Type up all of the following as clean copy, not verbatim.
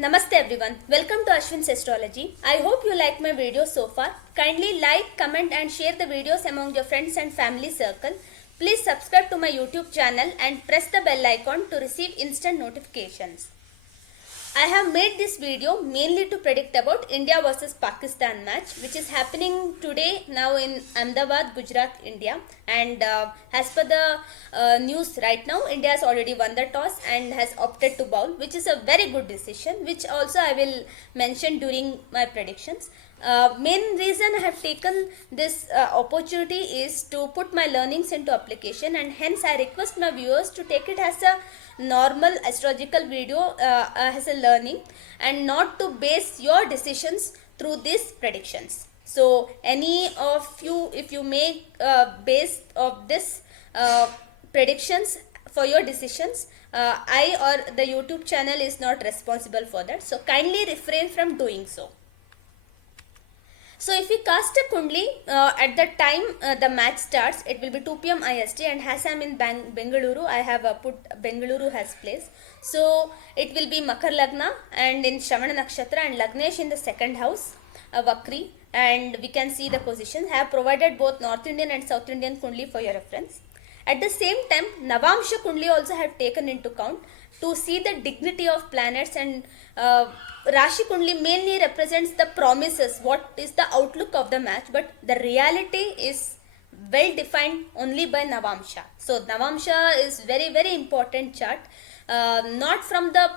Namaste everyone. Welcome to Ashwin's Astrology. I hope you like my video so far. Kindly like, comment and share the videos among your friends and family circle. Please subscribe to my YouTube channel and press the bell icon to receive instant notifications. I have made this video mainly to predict about India versus Pakistan match, which is happening today now in Ahmedabad, Gujarat, India. And as per the news right now, India has already won the toss and has opted to bowl, which is a very good decision, which also I will mention during my predictions. Main reason I have taken this opportunity is to put my learnings into application, and hence I request my viewers to take it as a normal astrological video as a learning and not to base your decisions through these predictions. So any of you, if you make base of this predictions for your decisions, I or the YouTube channel is not responsible for that. So kindly refrain from doing so. So if we cast a kundli at the time the match starts, it will be 2 p.m. IST, and as I am in Bengaluru, I have put Bengaluru as place. So it will be Makar Lagna and in Shravana Nakshatra and Lagnesh in the second house, Vakri, and we can see the position. I have provided both North Indian and South Indian kundli for your reference. At the same time, Navamsha Kundli also have taken into count to see the dignity of planets, and Rashi Kundli mainly represents the promises, what is the outlook of the match, but the reality is well defined only by Navamsha. So Navamsha is very important chart, not from the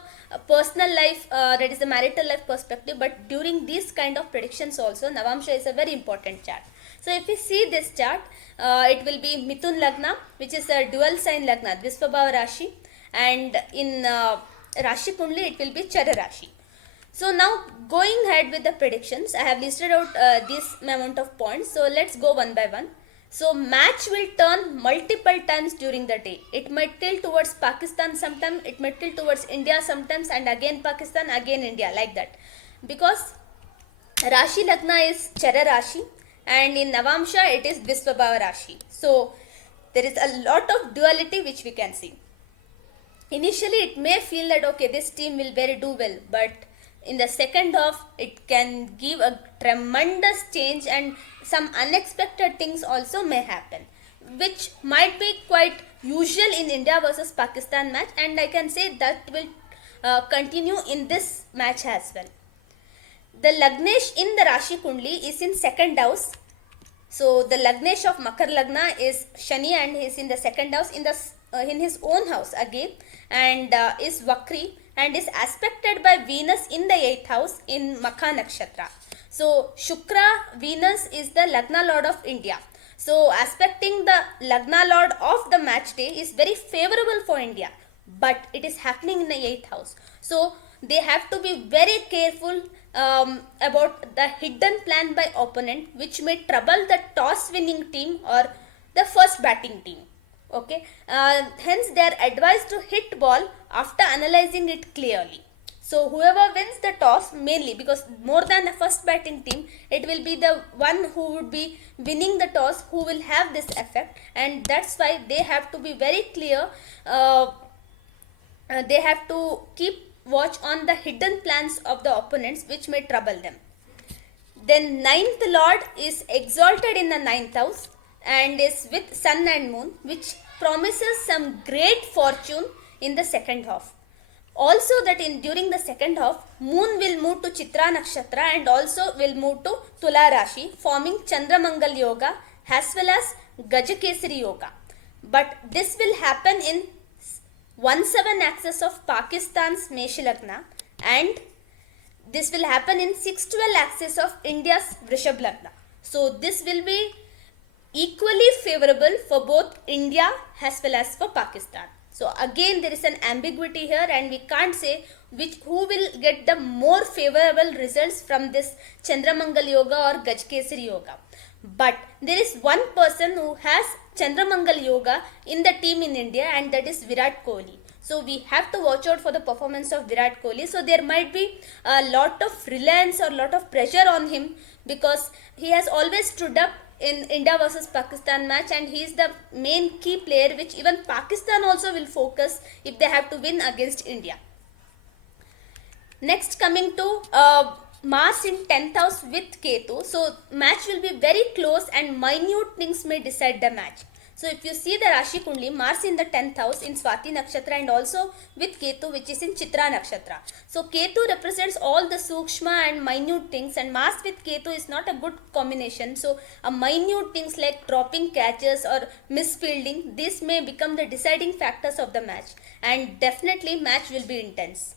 personal life, that is the marital life perspective, but during these kind of predictions also Navamsha is a very important chart. So if we see this chart, it will be Mithun Lagna, which is a dual sign Lagna, Dvisvabhava Rashi, and in Rashi Kundli it will be Chara Rashi. So now going ahead with the predictions, I have listed out this amount of points. So let's go one by one. So match will turn multiple times during the day. It might tilt towards Pakistan sometimes, it might tilt towards India sometimes, and again Pakistan, again India, like that. Because Rashi Lagna is Chara Rashi, and in Navamsha it is Dvisvabhava Rashi. So there is a lot of duality which we can see. Initially it may feel that okay, this team will do well, but in the second half it can give a tremendous change, and some unexpected things also may happen, which might be quite usual in India versus Pakistan match, and I can say that will continue in this match as well. The Lagnesh in the Rashi Kundli is in second house. So the Lagnesh of Makar Lagna is Shani, and he is in the second house in his own house again, and is Vakri, and is aspected by Venus in the 8th house in Makha Nakshatra. So Shukra, Venus is the Lagna Lord of India. So aspecting the Lagna Lord of the match day is very favorable for India, but it is happening in the 8th house. So they have to be very careful about the hidden plan by opponent, which may trouble the toss winning team or the first batting team. Okay, hence they are advised to hit ball after analyzing it clearly. So whoever wins the toss, mainly because more than the first batting team, it will be the one who would be winning the toss who will have this effect, and that's why they have to be very clear. They have to keep watch on the hidden plans of the opponents, which may trouble them. Then 9th Lord is exalted in the 9th house and is with Sun and Moon, which promises some great fortune in the second half. Also that during the second half, Moon will move to Chitra Nakshatra and also will move to Tula Rashi, forming Chandramangal Yoga as well as Gajakesari Yoga. But this will happen in 1/7 axis of Pakistan's Mesh Lagna, and this will happen in 6/12 axis of India's Vrishab Lagna. So this will be equally favorable for both India as well as for Pakistan. So again there is an ambiguity here, and we can't say who will get the more favorable results from this Chandramangal Yoga or Gajkesari Yoga. But there is one person who has Chandramangal Yoga in the team in India, and that is Virat Kohli. So we have to watch out for the performance of Virat Kohli. So there might be a lot of reliance or lot of pressure on him, because he has always stood up in India versus Pakistan match, and he is the main key player which even Pakistan also will focus if they have to win against India. Next, coming to Mars in 10th house with Ketu. So match will be very close and minute things may decide the match. So if you see the Rashi Kundli, Mars in the 10th house in Swati Nakshatra and also with Ketu which is in Chitra Nakshatra. So Ketu represents all the Sukshma and minute things, and Mars with Ketu is not a good combination. So a minute things like dropping catches or misfielding, this may become the deciding factors of the match, and definitely match will be intense.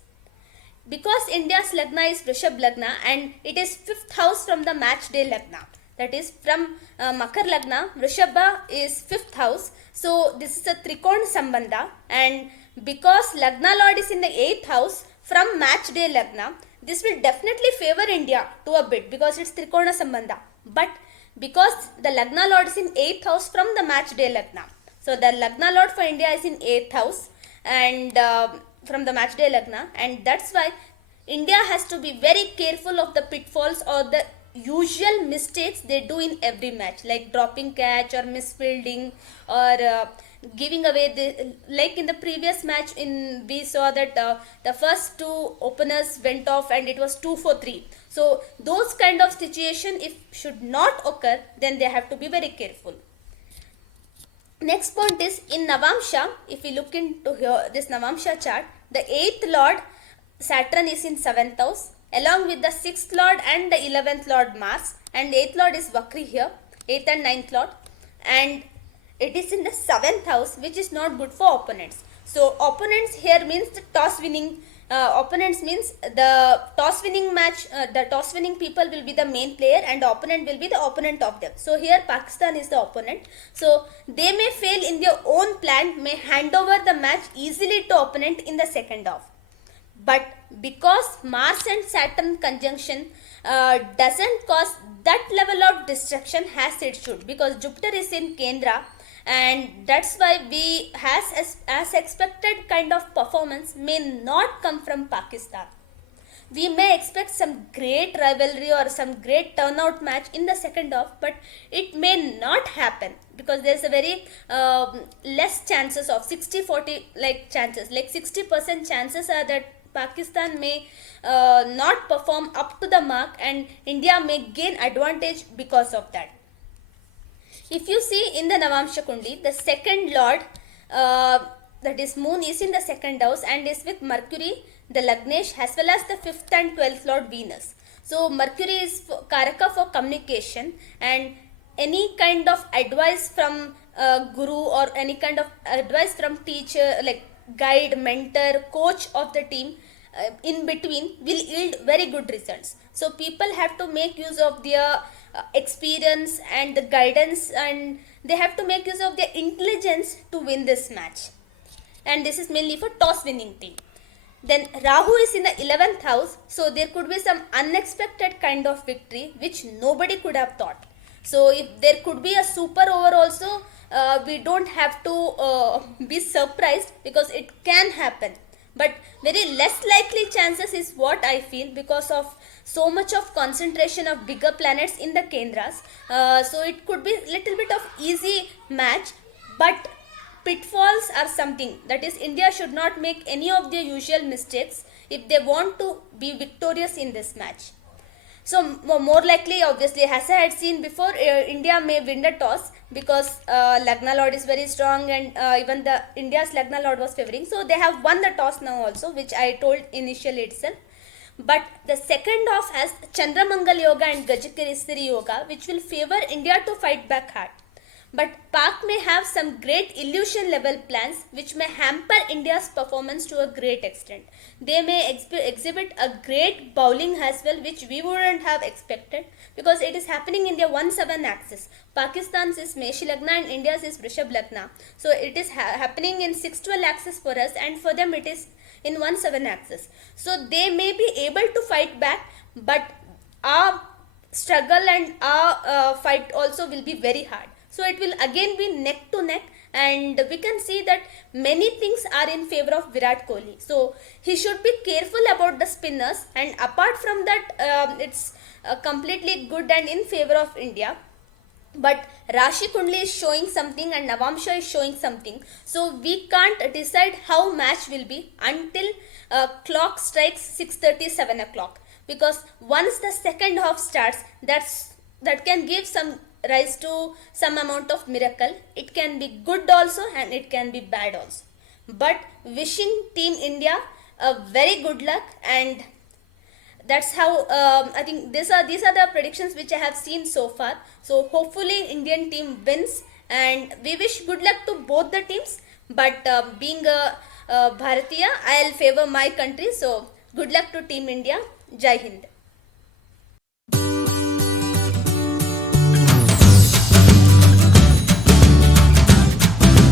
Because India's Lagna is Rishabh Lagna and it is 5th house from the match day Lagna. That is from Makar Lagna, Rishabha is 5th house. So this is a Trikona Sambandha, and because Lagna Lord is in the 8th house from match day Lagna, this will definitely favor India to a bit because it's Trikona Sambandha. But because the Lagna Lord is in 8th house from the match day Lagna, so the Lagna Lord for India is in 8th house and from the match day Lagna, and that's why India has to be very careful of the pitfalls or the usual mistakes they do in every match, like dropping catch or misfielding or giving away the, like in the previous match in we saw that the first two openers went off and it was 2 for 3. So those kind of situation if should not occur, then they have to be very careful. Next point is in Navamsha. If we look into here this Navamsha chart, the 8th Lord Saturn is in 7th house along with the 6th Lord and the 11th Lord Mars, and 8th Lord is Vakri here, 8th and 9th Lord, and it is in the 7th house which is not good for opponents. So opponents here means the toss winning opponents means the toss winning match, the toss winning people will be the main player and the opponent will be the opponent of them. So here Pakistan is the opponent. So they may fail in their own plan, may hand over the match easily to opponent in the second half. But because Mars and Saturn conjunction doesn't cause that level of destruction as it should, because Jupiter is in Kendra, and that's why we as expected kind of performance may not come from Pakistan. We may expect some great rivalry or some great turnout match in the second half, but it may not happen because there's a very less chances of 60-40 like chances, like 60% chances are that Pakistan may not perform up to the mark and India may gain advantage because of that. If you see in the Navamsha Kundi, the second Lord, that is Moon, is in the second house and is with Mercury, the Lagnesh, as well as the 5th and 12th Lord Venus. So Mercury is Karaka for communication, and any kind of advice from Guru or any kind of advice from teacher, like guide, mentor, coach of the team, in between will yield very good results. So people have to make use of their experience and the guidance, and they have to make use of their intelligence to win this match, and this is mainly for toss winning team. Then Rahu is in the 11th house, so there could be some unexpected kind of victory which nobody could have thought. So if there could be a super over also, we don't have to be surprised because it can happen, but very less likely chances is what I feel because of so much of concentration of bigger planets in the Kendras. So it could be little bit of easy match, but pitfalls are something, that is India should not make any of their usual mistakes if they want to be victorious in this match. So more likely, obviously, as I had seen before, India may win the toss because Lagna Lord is very strong, and even the India's Lagna Lord was favoring. So they have won the toss now also, which I told initially itself. But the second half has Chandramangal Yoga and Gajakeresari Yoga, which will favor India to fight back hard. But PAK may have some great illusion level plans which may hamper India's performance to a great extent. They may exhibit a great bowling as well, which we wouldn't have expected because it is happening in their 1-7 axis. Pakistan's is Meshi Lagna and India's is Rishabh Lagna. So it is happening in 6-12 axis for us, and for them it is in 1-7 axis. So they may be able to fight back, but our struggle and our fight also will be very hard. So it will again be neck to neck, and we can see that many things are in favor of Virat Kohli. So he should be careful about the spinners, and apart from that, it's completely good and in favor of India. but Rashi Kundli is showing something and Navamsha is showing something. So we can't decide how match will be until clock strikes 6:30, 7 o'clock. Because once the second half starts, that can give some rise to some amount of miracle. It can be good also and it can be bad also. But wishing Team India a very good luck, and that's how I think these are the predictions which I have seen so far. So hopefully Indian team wins, and we wish good luck to both the teams. But being a Bharatiya, I'll favor my country. So good luck to Team India. Jai Hind.